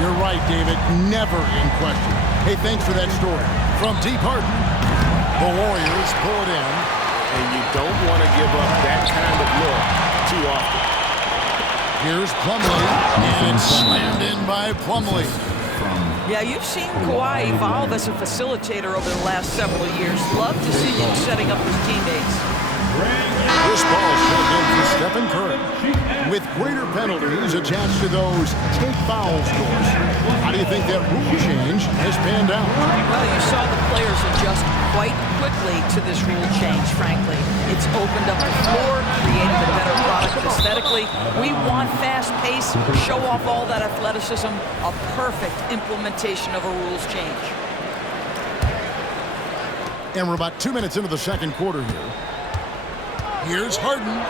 You're right, David. Never in question. Hey, thanks for that story. From deep Harden, the Warriors pull it in. And you don't want to give up that kind of look too often. Here's Plumlee, and it's slammed in by Plumlee. Yeah, you've seen Kawhi evolve as a facilitator over the last several years. Love to see him setting up his teammates. This ball shoved in for Stephen Curry. With greater penalties attached to those take foul scores, how do you think that rule change has panned out? Well, you saw the players adjust quite quickly to this rule change, frankly. It's opened up the floor, created a better product aesthetically. We want fast pace, show off all that athleticism, a perfect implementation of a rules change. And we're about 2 minutes into the second quarter here. Here's Harden.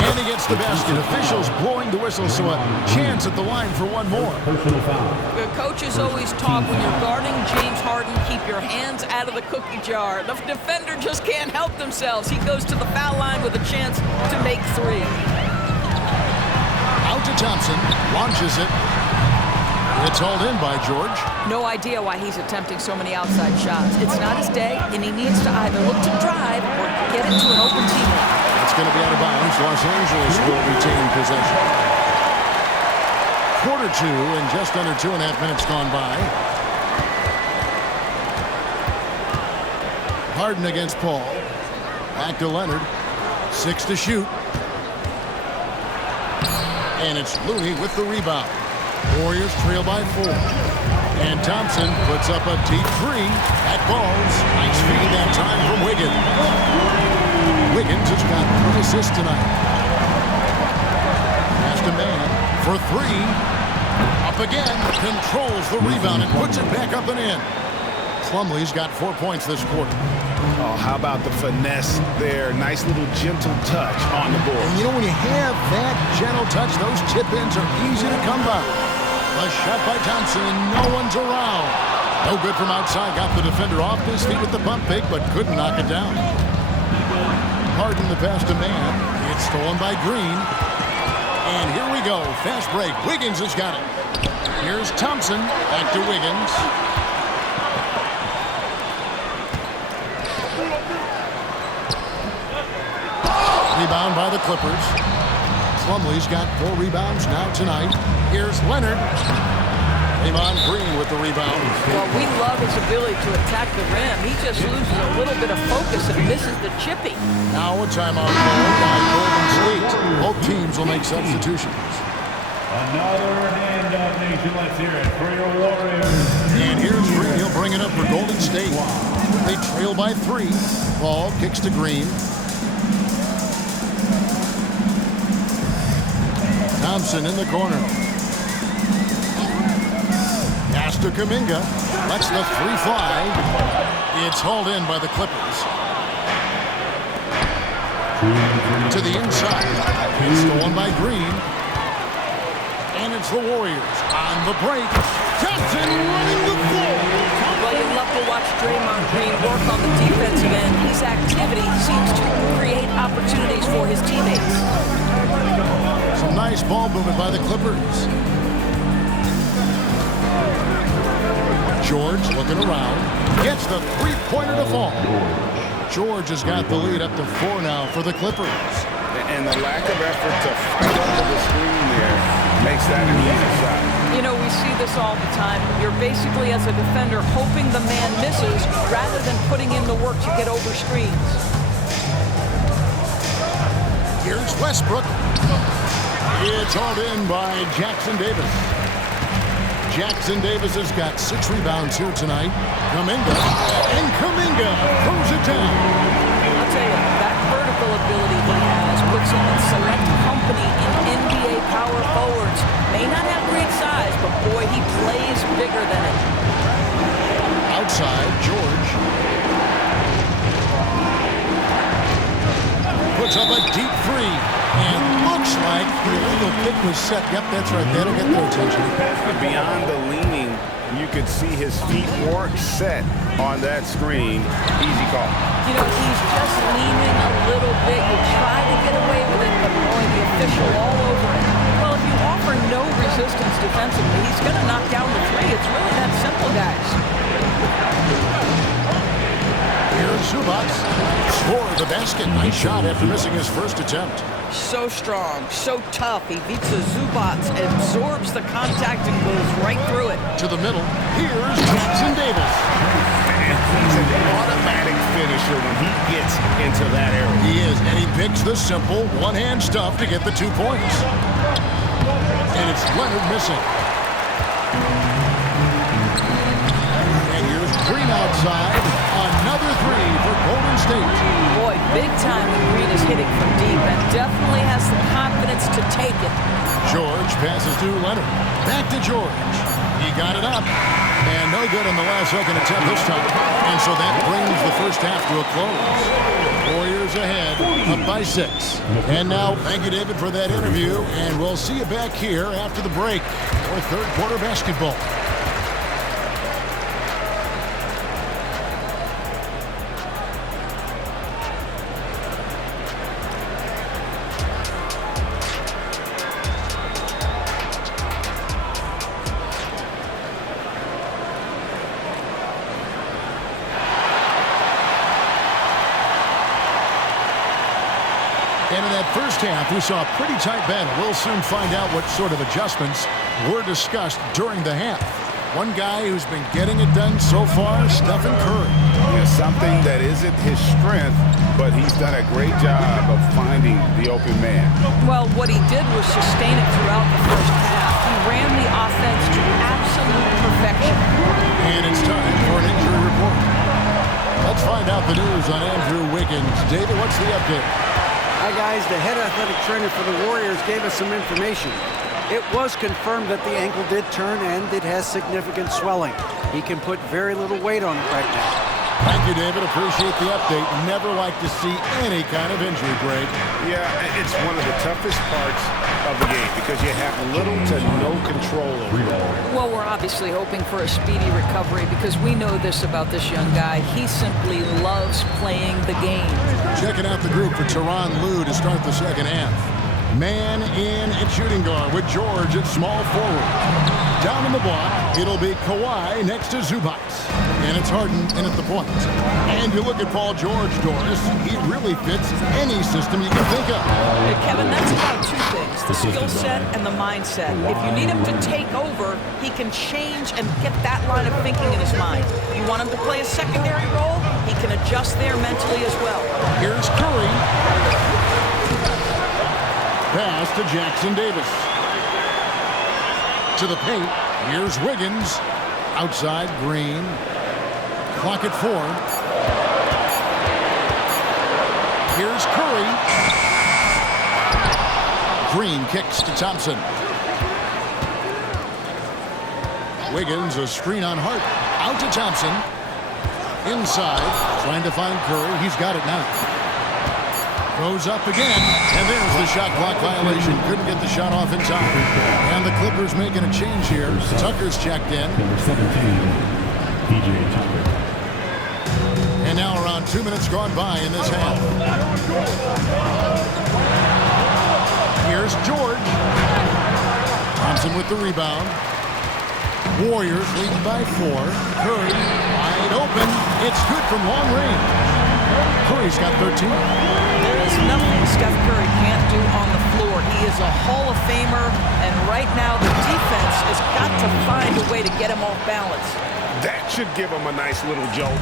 And he gets the basket. Officials blowing the whistle, so a chance at the line for one more. The coaches always talk when you're guarding James Harden, keep your hands out of the cookie jar. The defender just can't help themselves. He goes to the foul line with a chance to make three. Out to Thompson. Launches it. It's hauled in by George. No idea why he's attempting so many outside shots. It's not his day, and he needs to either look to drive or get it to an open teammate. It's going to be out of bounds. Los Angeles will retain possession. Quarter two, and just under 2.5 minutes gone by. Harden against Paul. Back to Leonard. 6 to shoot. And it's Looney with the rebound. Warriors trail by 4. And Thompson puts up a deep three. That falls. Nice feed that time from Wiggins. Wiggins has got 3 assists tonight. Pass to man for 3. Up again. Controls the rebound and puts it back up and in. Plumlee's got 4 points this quarter. Oh, how about the finesse there? Nice little gentle touch on the board. And you know, when you have that gentle touch, those chip-ins are easy to come by. A shot by Thompson. No one's around. No good from outside. Got the defender off his feet with the pump fake, but couldn't knock it down. Harden the pass to man. It's stolen by Green. And here we go. Fast break. Wiggins has got it. Here's Thompson. Back to Wiggins. Rebound by the Clippers. Plumlee's got 4 rebounds now tonight. Here's Leonard. Draymond Green with the rebound. Well, we love his ability to attack the rim. He just loses a little bit of focus and misses the chippy. Now a timeout called by Golden State. Both teams will make substitutions. Another hand-up nation. Let's hear it for your Warriors. And here's Green. He'll bring it up for Golden State. They trail by 3. Ball kicks to Green. Thompson in the corner. Pass to Kuminga. Lets the 3 fly. It's hauled in by the Clippers. To the inside. It's stolen by Green. And it's the Warriors on the break. Thompson running the floor. Well, you love to watch Draymond Green work on the defensive end. His activity seems to create opportunities for his teammates. Some nice ball movement by the Clippers. George looking around. Gets the 3-pointer to fall. George has got the lead up to 4 now for the Clippers. And the lack of effort to fight up to the screen there makes that an easy shot. You know, we see this all the time. You're basically, as a defender, hoping the man misses rather than putting in the work to get over screens. Here's Westbrook. It's hauled in by Jackson Davis. Jackson Davis has got 6 rebounds here tonight. Kuminga. And Kuminga throws it down. I'll tell you, that vertical ability he has puts him in select company in NBA power forwards. May not have great size, but boy, he plays bigger than it. Outside, George. Puts up a deep 3. And looks like the illegal kick was set. Yep, that's right. That'll get their attention. Beyond the leaning, you could see his feet weren't set on that screen. Easy call. You know, he's just leaning a little bit. You try to get away with it, but boy, the official all over it. Well, if you offer no resistance defensively, he's going to knock down the three. It's really that simple, guys. Here's Zubac. Score the basket. Nice shot after missing his first attempt. So strong, so tough. Ivica Zubac absorbs the contact and goes right through it. To the middle. Here's Jackson Davis. And he's an automatic finisher when he gets into that area. He is, and he picks the simple one-hand stuff to get the 2 points. And it's Leonard missing. And here's Green outside. Another three for Golden State. Boy, big time when Green is hitting from deep and definitely has the confidence to take it. George passes to Leonard. Back to George. He got it up. And no good on the last second attempt this time. And so that brings the first half to a close. Warriors ahead, up by 6. And now, thank you, David, for that interview. And we'll see you back here after the break for third quarter basketball. And in that first half, we saw a pretty tight battle. We'll soon find out what sort of adjustments were discussed during the half. One guy who's been getting it done so far, Stephen Curry. Yeah, something that isn't his strength, but he's done a great job of finding the open man. Well, what he did was sustain it throughout the first half. He ran the offense to absolute perfection. And it's time for an injury report. Let's find out the news on Andrew Wiggins. David, what's the update? Hi, guys. The head athletic trainer for the Warriors gave us some information. It was confirmed that the ankle did turn and it has significant swelling. He can put very little weight on it right now. Thank you, David. Appreciate the update. Never like to see any kind of injury, Greg. Yeah, it's one of the toughest parts of the game because you have little to no control over it. Well, we're obviously hoping for a speedy recovery because we know this about this young guy. He simply loves playing the game. Checking out the group for Tyronn Lue to start the second half. Man in at shooting guard with George at small forward. Down in the block, it'll be Kawhi next to Zubac. And it's Harden in at the point. And you look at Paul George, Doris, he really fits any system you can think of. Hey, Kevin, that's about two things, the skill set and the mindset. If you need him to take over, he can change and get that line of thinking in his mind. You want him to play a secondary role, he can adjust there mentally as well. Here's Curry. Pass to Jackson Davis. To the paint. Here's Wiggins. Outside, Green. Clock at 4. Here's Curry. Green kicks to Thompson. Wiggins, a screen on Hart. Out to Thompson. Inside, trying to find Curry. He's got it now. Goes up again, and there's the shot clock violation. Couldn't get the shot off in time. And the Clippers making a change here. Tucker's checked in. Number 17, PJ Tucker. And now around 2 minutes gone by in this half. Here's George. Thompson with the rebound. Warriors lead by 4. Curry wide open. It's good from long range. Curry's got 13. There is nothing Steph Curry can't do on the floor. He is a Hall of Famer, and right now the defense has got to find a way to get him off balance. That should give him a nice little jolt.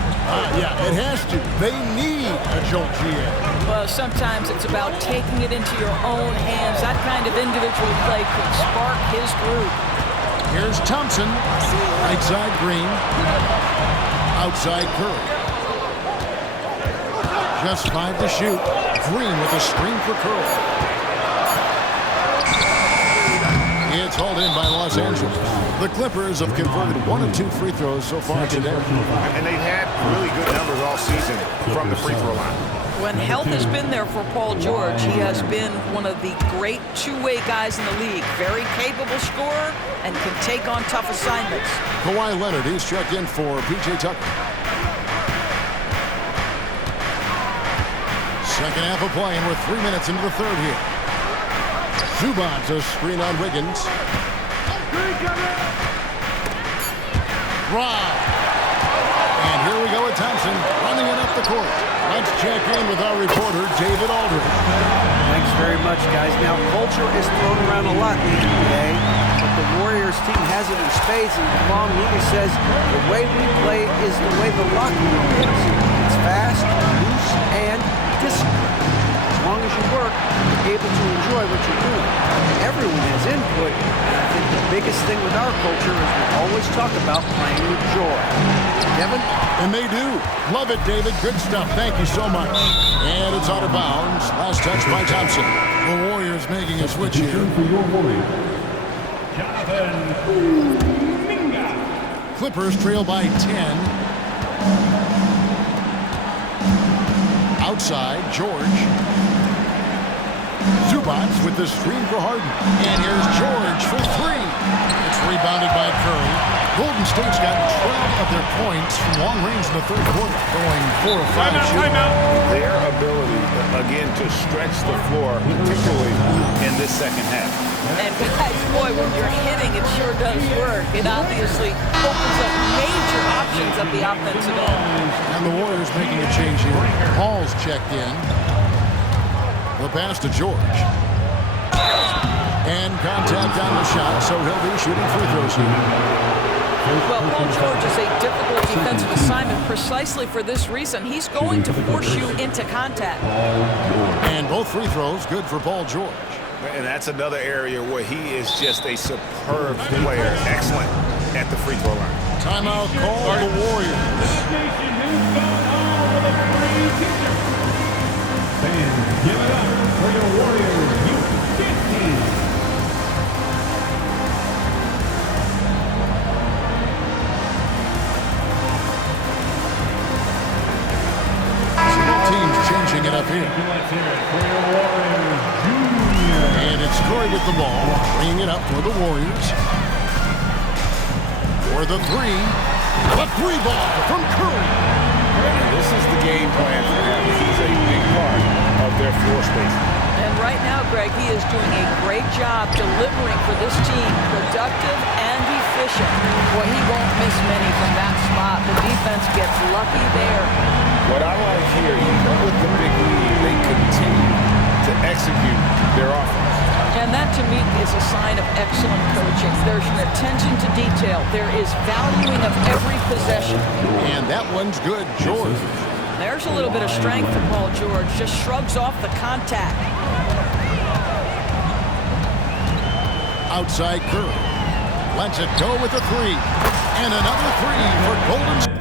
Yeah, it has to. They need a jolt, GA. Well, sometimes it's about taking it into your own hands. That kind of individual play could spark his groove. Here's Thompson. Right side, Green. Outside, Curry. Just 5 to shoot. Green with a screen for Curry. It's hauled in by Los Angeles. The Clippers have converted 1 of 2 free throws so far today. And they've had really good numbers all season from the free throw line. When health has been there for Paul George, he has been one of the great two-way guys in the league. Very capable scorer and can take on tough assignments. Kawhi Leonard, he's checked in for PJ Tucker. Second half of play, and we're 3 minutes into the third here. Zubac, a screen on Wiggins. Rob. And here we go with Thompson running it up the court. Let's check in with our reporter, David Aldridge. Thanks very much, guys. Now, culture is thrown around a lot in the NBA, but the Warriors team has it in spades, and Kevon Looney says the way we play is the way the locker room is. It's fast, loose, and disciplined. As long as you work, you're able to enjoy what you're doing. Everyone has input, and I think the biggest thing with our culture is we always talk about playing with joy. Kevin? And they do. Love it, David. Good stuff. Thank you so much. And it's out of bounds. Last touch by Thompson. The Warriors making a switch here. For your Warriors, Jonathan Kuminga. Clippers trail by 10. Outside, George. Zubac with the screen for Harden. And here's George for three. It's rebounded by Curry. Golden State's got 12 of their points from long range in the third quarter, going 4 of 5 shooting. Their ability, again, to stretch the floor, particularly in this second half. And guys, boy, when you're hitting, it sure does work. It obviously opens up major options at the offensive end. And the Warriors making a change here. Paul's checked in. The pass to George. And contact on the shot, so he'll be shooting free throws here. Well, Paul George is a difficult defensive assignment precisely for this reason. He's going to force you into contact. And both free throws good for Paul George. And that's another area where he is just a superb player. Excellent at the free throw line. Timeout call the Warriors. Fans, give it up for your Warriors. U15. Teams changing it up here. And it's Curry with the ball, bringing it up for the Warriors. For the three. A three ball from Curry. And this is the game plan for him. He's a big part of their floor space. And right now, Greg, he is doing a great job delivering for this team, productive and efficient. Boy, he won't miss many from that spot. The defense gets lucky there. What I like here, even with the big lead, they continue to execute their offense. And that, to me, is a sign of excellent coaching. There's an attention to detail. There is valuing of every possession. And that one's good, George. There's a little bit of strength for Paul George. Just shrugs off the contact. Outside Curry. Lets it go with a three. And another three for Golden State.